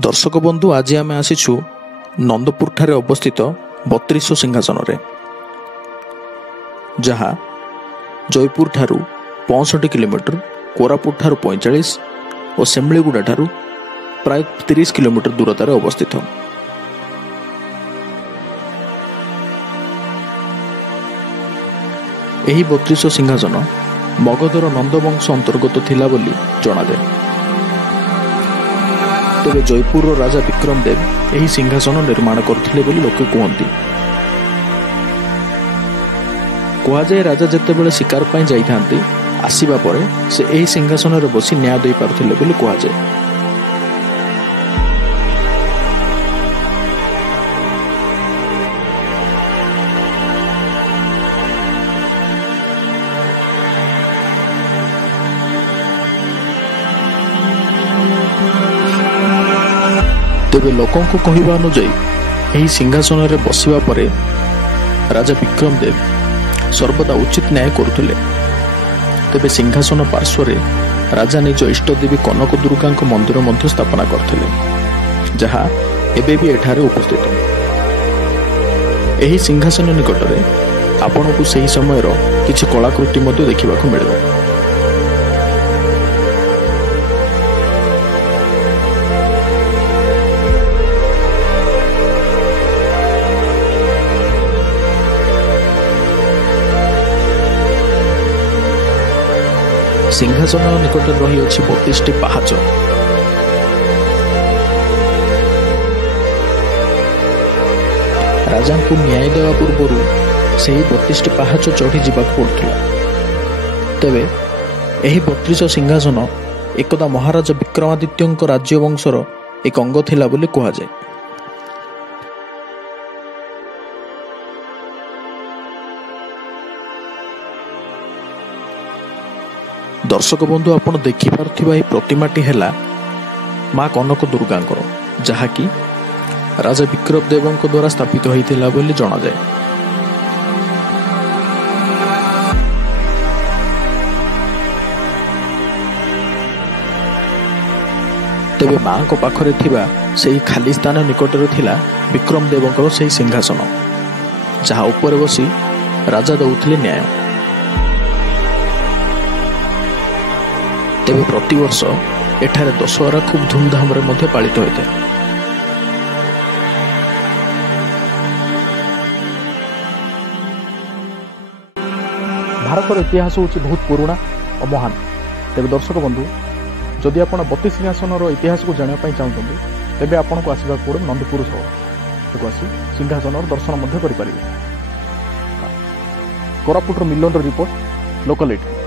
दर्शक बंधु आज आम आसीचु नंदपुर ठारे अवस्थित 32 सिंहासन जहाँ जयपुर ठारू 65 किलोमीटर, कोरापुट ठारू 45 और सेमलीगुड़ा ठारू प्राय 30 किलोमीटर दूरतार अवस्थित। एही 32 सिंहासन मगधर नंदवंश अंतर्गत थिला बोली जणाजाए। तेरे जयपुर राजा विक्रमदेव यही सिंहासन निर्माण करथिले बोली लोके कहती। कहुए राजा जेतेबेले शिकार पाई जाइथांती आसीबा परे से एही सिंहासन रे बसी न्याय देई पारुथिले बोली कहुए। तेबे लोकों को कहवा अनुजाई यही सिंहासन रे बसिबा परे राजा विक्रमदेव सर्वदा उचित न्याय करुथिले। तेबे सिंहासन पार्श्वरे राजा निज इष्टदेवी कनक दुर्गा मंदिर मध्य स्थापना करथिले, जहा एबे भी एठारे उपस्थित। एही सिंहासन निकटरे आपनकु सही समयर किछि कलाकृति मध्य देखिबाकु मिलिबो। सिंहासन निकट रही अछि 32 पाहाच। राजा को न्याय देवा पूर्व से 32 पाहाच चढ़ी जावाक पड़ुला। तेबे एही 32 सिंहासन एकदा महाराजा विक्रमादित्य राज्य वंशर एक अंग थिला बोली कहुए। दर्शक बंधु आपण देखि पारुथिबा एही प्रतिमाटी हैला मां कनक दुर्गांकर, जहाँकि राजा विक्रमदेवଙ୍କ द्वारा स्थापित होइथिला बोली जणा जाय। तेबे मां को पाखरे थिबा सेही खाली स्थान निकटरे थिला विक्रमदेवଙ୍କର सेही सिंहासन, जहाँ ऊपर बसी राजा दउथिले न्याय। तेबे प्रतिवर्ष एठारे दशहरा खूब धूमधाम रे मध्य पालित होता है। भारत इतिहास हूँ बहुत पुराना और महान। तेबे दर्शक बंधु जदि आप 32 सिंहासन इतिहास को जानापी चाहते तेबे आपन को आसवाक पड़े नंदपुर सहर आसी सिंहासन दर्शन करें। कोरापुटर मिलन रिपोर्ट लोकल 8।